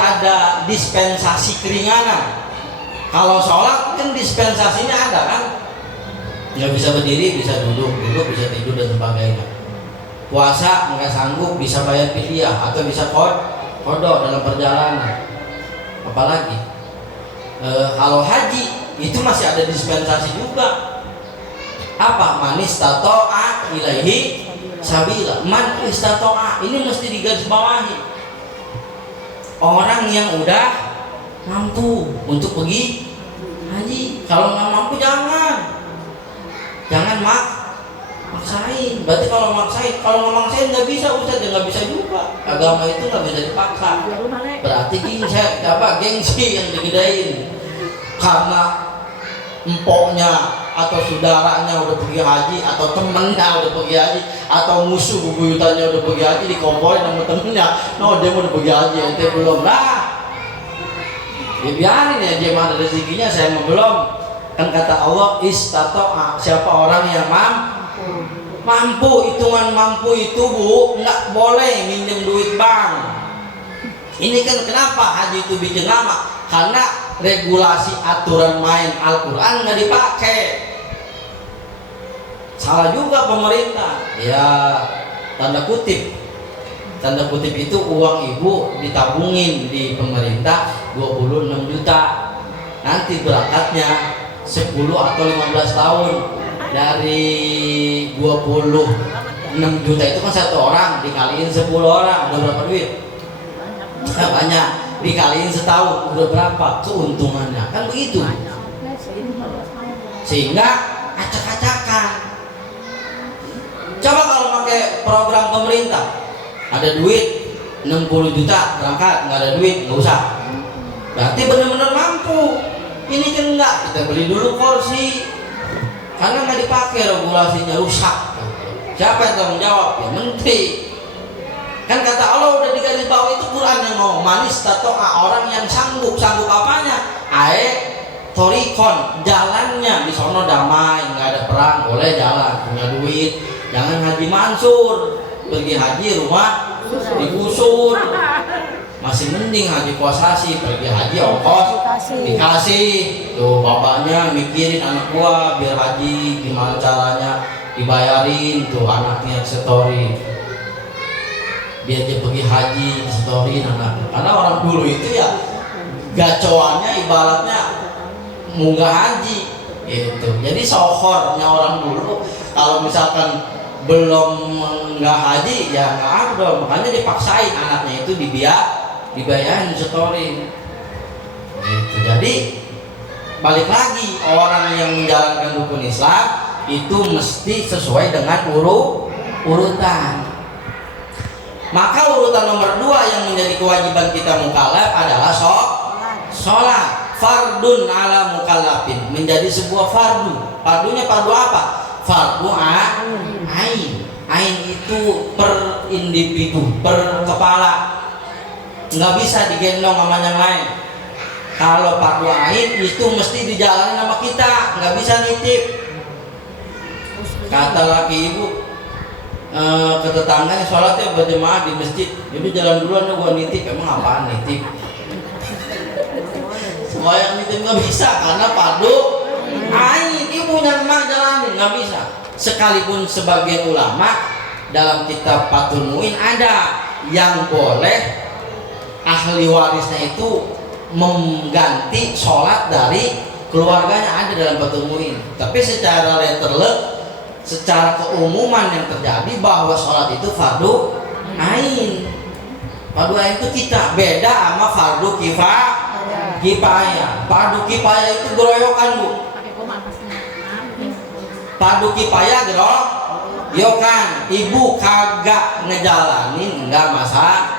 ada dispensasi keringanan? Kalau sholat kan dispensasinya ada kan? Nggak bisa berdiri, bisa duduk bisa tidur dan sebagainya. Puasa nggak sanggup, bisa bayar fidyah atau bisa kodok dalam perjalanan. Apalagi kalau haji itu masih ada dispensasi juga. Apa? Man istata'a ilaihi sabila. Man istata'a ini mesti digarisbawahi. Orang yang udah mampu untuk pergi haji. Kalau nggak mampu jangan maksain. Berarti kalau nggak maksain nggak bisa, Ustaz, nggak bisa juga. Agama itu nggak bisa dipaksa. Berarti gengsi yang digedain karena empoknya atau saudaranya udah pergi haji, atau temennya udah pergi haji, atau musuh bebuyutannya udah pergi haji, dikomporin sama temennya, no dia udah pergi haji, ente belum lah. Ya biarin ya, dia mana rezekinya, saya mau belum. Kan kata Allah istata'a, siapa orang yang mampu. Hitungan mampu itu bu, nggak boleh minjem duit bank. Ini kan kenapa haji itu bikin lama, karena regulasi aturan main Al-Quran nggak dipakai. Salah juga pemerintah. Ya tanda kutip itu uang ibu ditabungin di pemerintah 26 juta. Nanti berangkatnya 10 atau 15 tahun. Dari 26 juta itu kan 1 orang, dikaliin 10 orang udah berapa duit? Banyak. Dikaliin setahun udah berapa keuntungannya, kan begitu. Sehingga acak-acakan. Coba kalau pakai program pemerintah, ada duit 60 juta berangkat, nggak ada duit nggak usah. Berarti benar-benar mampu. Ini kan enggak, kita beli dulu kursi karena nggak dipakai, regulasinya rusak. Siapa yang tanggung jawab? Ya menteri. Kan kata Allah udah digaris bawah itu Quran yang mau manis tatoa, orang yang sanggup apanya? Torikon, jalannya di sono damai, nggak ada perang, boleh jalan, punya duit. Jangan Haji Mansur pergi haji rumah digusur. Masih mending Haji Kuasasi pergi haji ongkos dikasih. Tuh bapaknya mikirin anak gua biar haji gimana caranya dibayarin, tuh anaknya story. Dia aja pergi haji story anak. Karena orang dulu itu ya gacoannya ibaratnya munggah haji gitu. Jadi sohornya orang dulu kalau misalkan belum nggak haji ya nggak ada, makanya dipaksain anaknya itu dibayarin story gitu. Jadi balik lagi, orang yang menjalankan rukun Islam itu mesti sesuai dengan urutan. Maka urutan nomor 2 yang menjadi kewajiban kita mukallaf adalah sholat. Fardun ala mukallafin, menjadi sebuah fardu. Fardunya fardu apa? Fardu ain. Ain itu per individu, per kepala, nggak bisa digendong sama yang lain. Kalau fardu ain itu mesti dijalani sama kita, nggak bisa nitip. Kata laki ibu ke tetangganya, sholatnya berjemaah di masjid, jadi jalan duluan gua nitip. Emang apaan nitip? Semua yang nitip nggak bisa karena fardu ain. Ibunya memang jalanin, nggak bisa. Sekalipun sebagian ulama dalam kitab Fathul Muin ada yang boleh ahli warisnya itu mengganti sholat dari keluarganya, ada dalam Fathul Muin. Tapi secara letterlek, secara keumuman yang terjadi bahwa sholat itu fardu ain. Fardu ain itu kita beda sama fardu kifayah. Fardu kifayah itu geroyokan, Bu. Fardu kifayah geroyokan. Ibu kagak ngejalanin enggak masalah.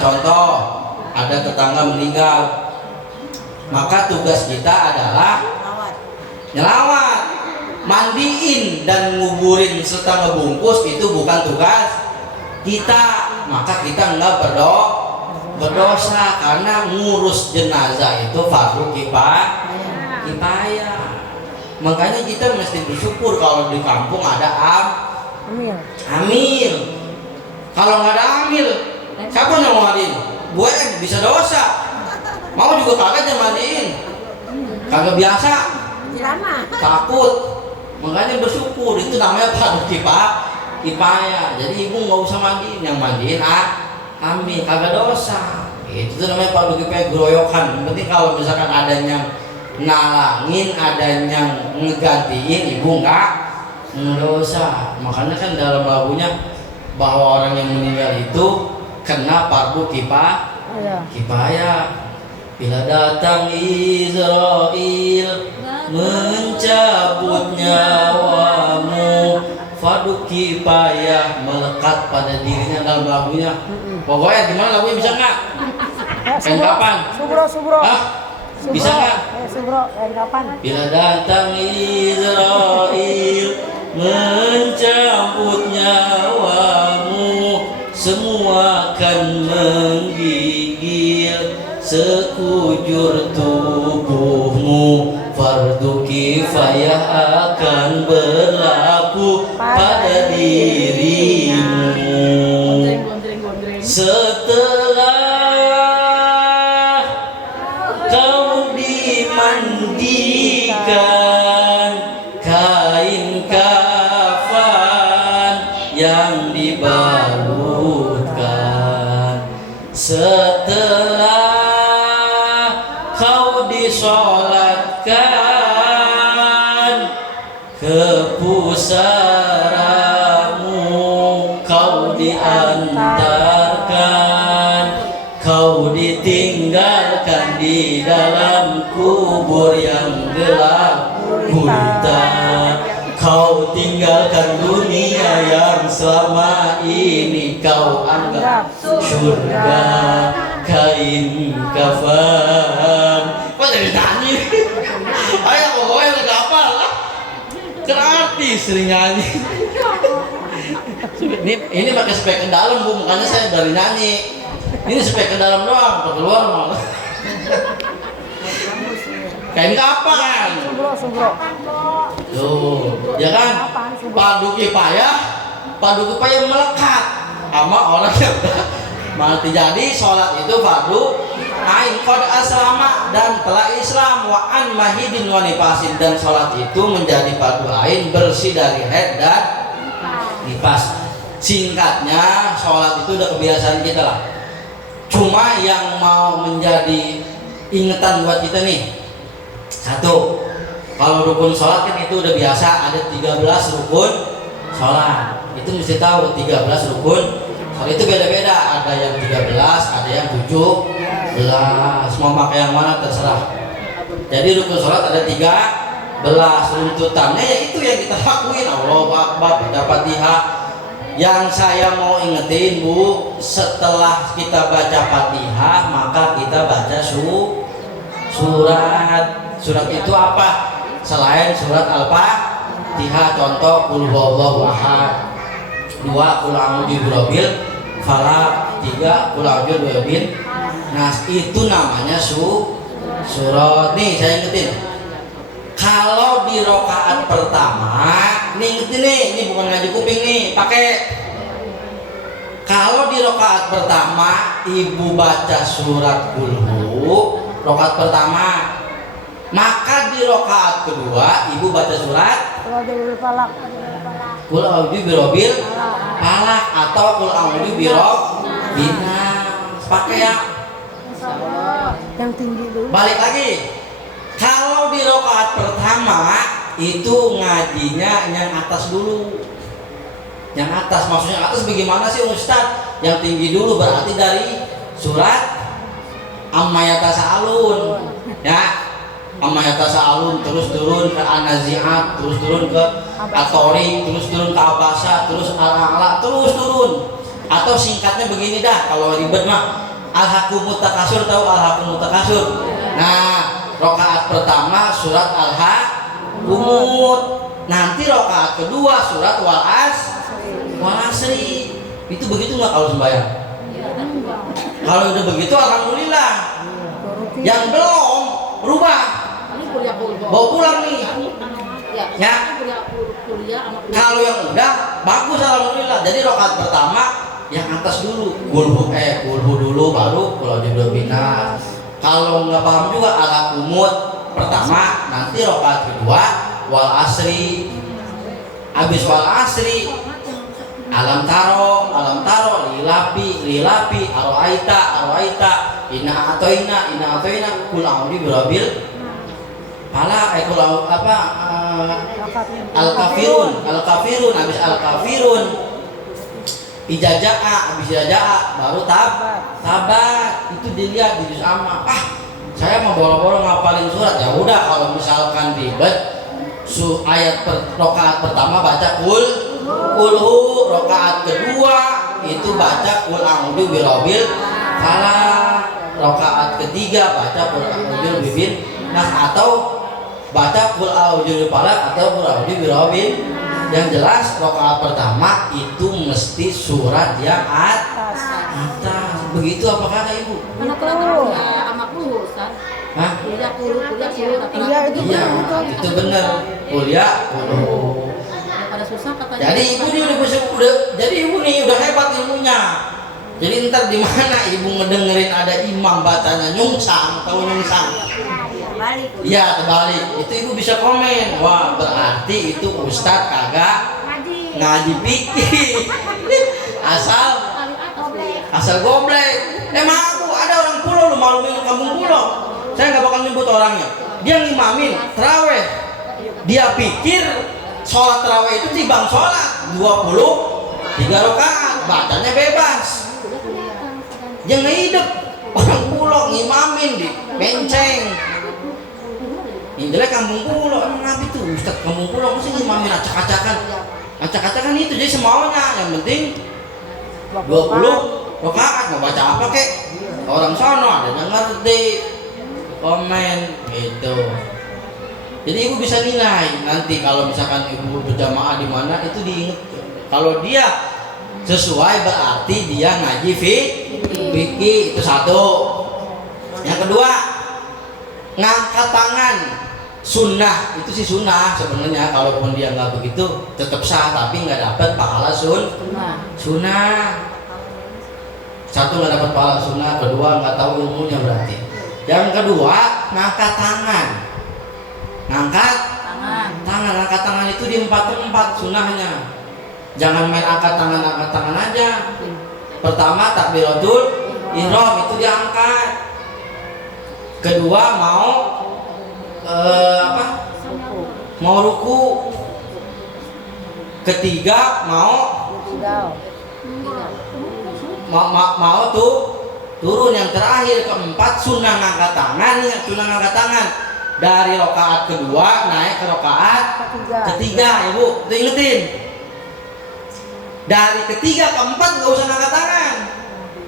Contoh, ada tetangga meninggal, maka tugas kita adalah nyelawat, mandiin dan nguburin serta ngebungkus. Itu bukan tugas kita, maka kita enggak berdosa karena ngurus jenazah itu fardu kifayah. Makanya kita mesti bersyukur kalau di kampung ada amil. Kalau nggak ada amil, siapa yang mandiin? Gue bisa dosa. Mau juga kagak mandiin, kagak biasa, takut. Makanya bersyukur, itu namanya fardu kifayah. Jadi ibu nggak usah mandiin, yang mandiin amil, kagak dosa. Itu namanya fardu kifayah geroyokan. Yang penting kalau misalkan ada yang nalangin, ada yang ngegantiin, ibu nggak dosa. Makanya kan dalam lagunya bahwa orang yang meninggal itu kena fardu kifayah. Bila datang Israel mencabut nyawamu, fardu kifayah melekat pada dirinya dalam lagunya. Pokoknya gimana lagunya, bisa nggak? Kapan? Subro. Bisa nggak? Subro, kapan? Bila datang Israel mencabut nyawamu, semua akan menggigil sekujur tubuhmu. Fardu kifayah akan berlaku pada dirimu. Setelah kau dimandikan, kain kafan yang dibalutkan. Setelah kau disolatkan, ke pusaramu kau diantarkan, kau ditinggalkan di dalam kubur yang gelap gulita. Kau tinggalkan dunia yang selama ini kau anggap surga. Kain kafan. Kok jadi nyanyi? Ayo pokoknya udah hafal lah. Gratis sering nyanyi. Ini pakai spek ke dalam, Bu, makanya saya dari nyanyi. Ini spek ke dalam doang, ke luar malah. Kain kapan? Subro. Tuh, ya kan? Fardu kifayah melekat sama orang yang udah mati. Jadi sholat itu fardu ain. Qad aslama, dan telah Islam, wa an mahidin wa nifasin, dan sholat itu menjadi fardu ain, bersih dari haid dan nifas. Singkatnya, sholat itu udah kebiasaan kita lah. Cuma yang mau menjadi ingetan buat kita nih, satu, kalau rukun sholat kan itu udah biasa, ada 13 rukun sholat. Itu mesti tahu 13 rukun. Soal itu beda-beda, ada yang 13, ada yang 17. Mau pakai yang mana terserah. Jadi rukun sholat ada 13. Runtutannya ya itu yang kita lakuin. Allahu Akbar, baca Fatihah, yang saya mau ingetin Bu, setelah kita baca Fatihah maka kita baca surat. Surat itu apa? Selain surat Al-Fatihah, contoh qul huwallahu ahad, 2 qul a'udzu birabbil falaq, 3 qul a'udzu birabbin nas. Itu namanya surat. Nih saya ingetin, kalau di rakaat pertama nih, ingetin nih, ini bukan ngaji kuping nih, pakai. Kalau di rakaat pertama ibu baca surat kulhu rakaat pertama, maka di rakaat kedua ibu baca surat Qul a'udzu birabbil falaq atau Qul a'udzu birabbin nas. Pakai ya. Yang tinggi dulu. Balik lagi. Kalau di rakaat pertama itu ngajinya yang atas dulu. Yang atas, maksudnya atas bagaimana sih Ustaz? Yang tinggi dulu berarti dari surat Amma yatasaalun. Ya. Amma yatasaalun terus turun ke An-Nazi'at, terus turun ke At-Tariq, terus turun ke Abasa, terus Al-A'la, terus turun. Atau singkatnya begini dah, kalau ribet mah Al-Hakumut Takasur, tahu Al-Hakumut Takasur? Nah, rakaat pertama surat Al-Hakumut, nanti rakaat kedua surat Wal Asri. Itu begitu nggak kalau sembahyang? Kalau udah begitu alhamdulillah. Yang belum rubah, bawa pulang nih. Ya. Kalau yang udah bagus alhamdulillah. Jadi rakaat pertama yang atas dulu, kulhu dulu, baru kalau jodoh bina. Kalau nggak paham juga Al-Hakumut pertama, nanti rakaat kedua Wal Asri. Habis Wal Asri alam taro, lilapi, aroaita, inna atoina, qul a'udzu birabbil falaq, al-kafirun, habis al-kafirun, habis ijazah, baru tabat. Itu dilihat di juz amma. Saya mau boro-boro ngapalin surat. Ya udah, kalau misalkan ribet, ayat rakaat pertama baca kulhu, rakaat kedua itu baca qul a'udzu birabbil falaq, rakaat ketiga baca qul a'udzu birabbin nas, atau baca qul a'udzu birabbil falaq atau qul a'udzu birabbin. Yang jelas rakaat pertama itu mesti surat yang atas. Begitu apa kata Ibu? Mana kalau amak dulu Ustaz? Hah? Kuliah rata-rata. Iya, itu benar. Kuliah dulu. Pada susah katanya. Jadi ibu nih udah hebat ilmunya. Jadi ntar di mana ibu ngedengerin ada imam bacanya nyungsang, tahu nyungsang? Iya, terbalik. Itu ibu bisa komen. Wah, berarti itu Ustadz kagak ngaji fikih. Asal goblek. Emang aku ada orang pulau, lu malumin kampung pulau. Saya nggak bakal nyebut orangnya. Dia ngimamin terawih. Dia pikir sholat terawih itu timbang sholat 23 rakaat, bacanya bebas. Dia ngehidup orang pulau ngimamin di benceng. Ini jelek kampung pulau, emang Nabi tuh Ustadz kampung pulau mesti ngimamin acak-acakan itu jadi semaunya. Yang penting 20 rakaat, mau baca apa kek? Orang sono ada yang ngerti, komen gitu. Jadi ibu bisa nilai nanti kalau misalkan ibu berjamaah di mana itu diingat. Kalau dia sesuai berarti dia ngaji fikih, itu satu. Yang kedua, ngangkat tangan sunnah, itu sih sunnah sebenarnya. Kalaupun dia nggak begitu tetap sah, tapi nggak dapat pahala sunnah. Satu, nggak dapat pahala sunnah. Kedua, nggak tahu ilmunya berarti. Yang kedua, ngangkat tangan. Ngangkat tangan itu di 4 tempat sunnahnya. Jangan main angkat tangan aja. Pertama takbiratul ihram itu diangkat. Kedua mau ruku. Ketiga mau tuh turun. Yang terakhir keempat sunnah ngangkat tangan. Dari rakaat kedua naik ke rakaat ketiga, Ibu. Itu ingetin. Dari ketiga ke empat nggak usah ngangkat tangan.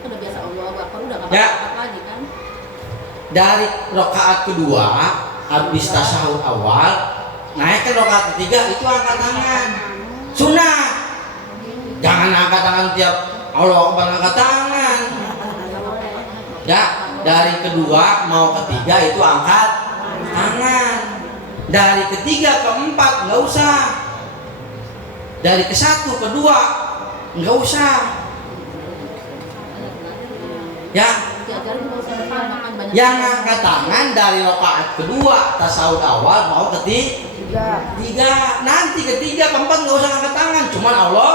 Udah biasa Allah Akbar, udah nggak Ya. apa-apa lagi kan? Dari rakaat kedua habis tasyahud awal naik ke rakaat ketiga itu angkat tangan. Sunnah. Jangan angkat tangan tiap Allah Akbar angkat tangan. Ya, dari kedua mau ketiga itu angkat tangan. Dari ketiga ke empat nggak usah. Dari ke satu kedua nggak usah. Ya, Diajarin juga usah makan banyak. yang angkat tangan dari rakaat kedua tasawuf awal mau ketiga. Nanti ketiga keempat nggak usah angkat tangan, cuman Allah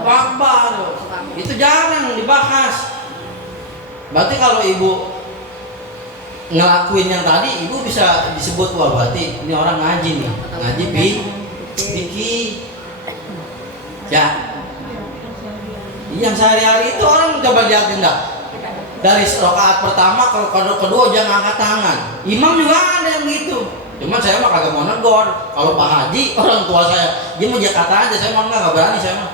Akbar. Itu jarang dibahas. Berarti kalau ibu ngelakuin yang tadi, ibu bisa disebut wah berarti ini orang ngaji nih, ngaji fikih. Ya, yang sehari-hari itu orang coba lihatin dah. Dari rakaat pertama ke kedua jangan angkat tangan. Imam juga ada yang gitu. Cuman saya mah kagak mau negor. Kalau Pak Haji orang tua saya, dia mau Jakarta aja, saya mah nggak berani saya mah.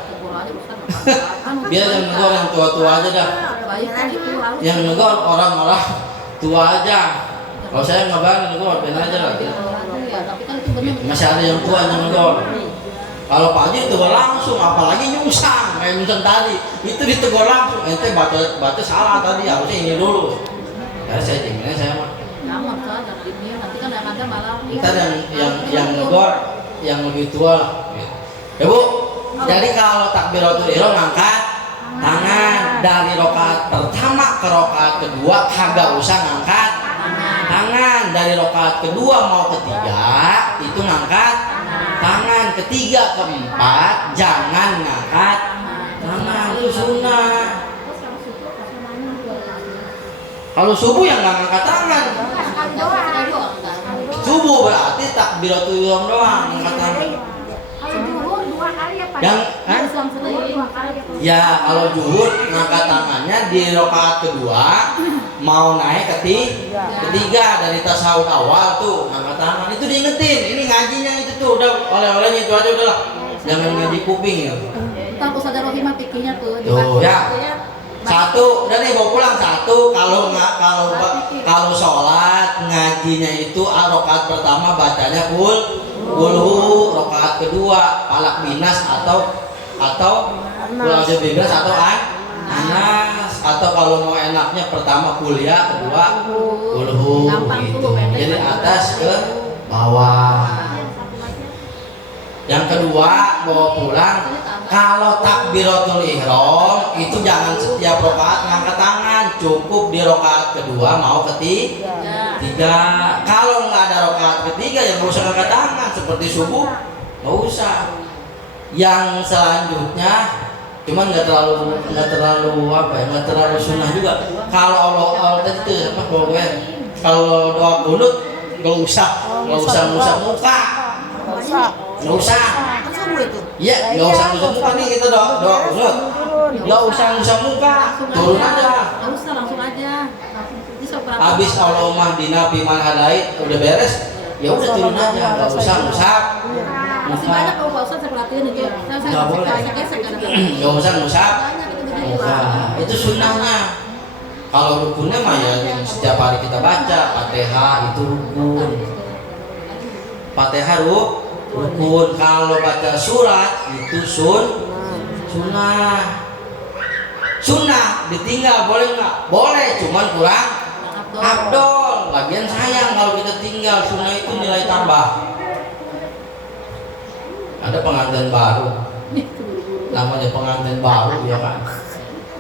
Biar yang negor yang tua-tua aja dah. Yang negor orang-orang tua aja. Kalau saya nggak berani negor, biar aja lah. Masih ada yang tua yang negor. Kalau Pak Haji tegur langsung, apalagi nyungsang kayak nyungsang tadi, itu ditegur langsung. Ente baca salah tadi, harusnya ini dulu. Ya saya diminnya saya mah. Jangan nanti kan ada malah. Kita yang negor yang lebih tua lah. Ya Bu, jadi kalau takbiratul ihram ngangkat tangan dari rakaat pertama ke rakaat kedua kagak usah ngangkat tangan. Dari rakaat kedua mau ketiga itu ngangkat tangan. Ketiga keempat jangan ngangkat tangan, itu sunnah. Kalau subuh yang nggak ngangkat tangan. Subuh berarti takbiratul ihram doang ngangkat tangan. Yang ya kalau zuhur ngangkat tangannya di rakaat kedua mau naik ketiga dari tasawuf awal tuh ngangkat tangan itu diingetin. Ini ngajinya itu tuh udah oleh-olehnya itu aja udahlah. Jangan ngaji kuping ya. Kita Ustaz Rohimah pikirnya tuh Tuh ya. Satu, udah nih bawa pulang satu. Kalau sholat ngajinya itu rakaat pertama bacanya kulhu, rakaat kedua falak binas atau kulhu bebas atau anas, atau kalau mau enaknya pertama kuliah kedua kulhu gitu. Jadi atas ke bawah. Yang kedua bawa pulang. Kalau takbiratul ihram itu jangan setiap rakaat ngangkat tangan, cukup di rakaat kedua mau ketiga. Kalau nggak ada rakaat ketiga yang nggak usah ngangkat tangan seperti subuh nggak usah. Yang selanjutnya cuman nggak terlalu sunnah juga. Kalau Allah tadi tuh apa kalau doa kunut nggak usah ngusap muka, nggak usah. Iya, nggak usah ngusap muka nih kita doa kunut. Nggak usah ngusap muka, turun aja. Nggak usah langsung aja. Habis Allahumma dina biman hadait udah beres, ya udah turun aja, nggak usah ngusap. Masih banyak kalau Pak Ustaz saya perhatiin itu. Nggak boleh. Nggak usah ngusap. Itu sunnahnya. Kalau rukunnya mah ya yang setiap hari kita baca Fatihah itu rukun. Fatihah rukun. Kalau baca surat itu sunnah. Sunnah ditinggal boleh nggak? Boleh, cuman kurang afdol. Lagian sayang kalau kita tinggal, sunnah itu nilai tambah. Ada pengantin baru, namanya pengantin baru ya kan.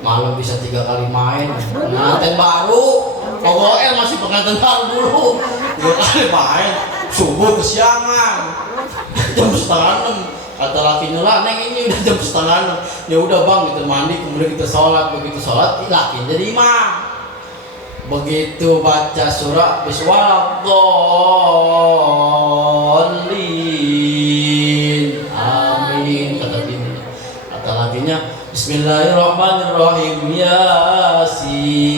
Malam bisa 3 kali main. Pengantin baru, pokoknya masih pengantin baru dulu. 2 kali main, subuh kesiangan, jam 5:30. Kata lakinya lah, neng ini udah jam 5:30. Ya udah bang, kita mandi kemudian kita sholat. Begitu sholat, lakinya jadi imam. Begitu baca surah Bismillahirrahmanirrahim, amin. Kata lakinya Bismillahirrahmanirrahim, Yasin.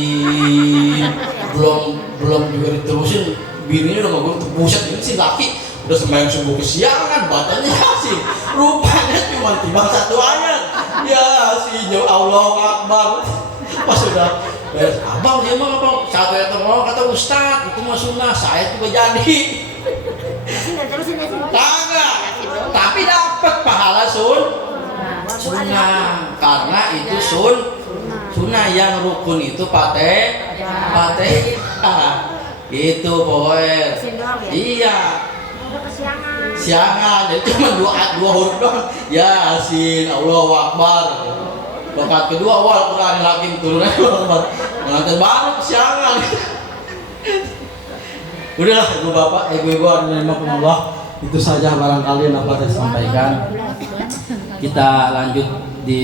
Belum juga diterusin, bininya udah ngomong buset ini sih laki udah sembahyang subuh kesiangan bacanya Yasin. Rupanya cuma timbang 1 ayat. Yasin, Allahu Akbar. Pas sudah beres, abang dia mah abang satu itu mau kata Ustad itu mah sunnah, saya juga jadi. Kagak, tapi dapat pahala sunnah karena itu sunnah yang rukun itu Fatihah. Itu pokoknya. Iya. Siangan, jadi cuma dua huruf doang. Yasin, Allahu Akbar. Rakaat kedua awal Quran Hakim turun pengantin baru siangan. Udahlah ibu bapak, ibu-ibu rahimakumullah, itu saja barangkali yang dapat saya sampaikan. Kita lanjut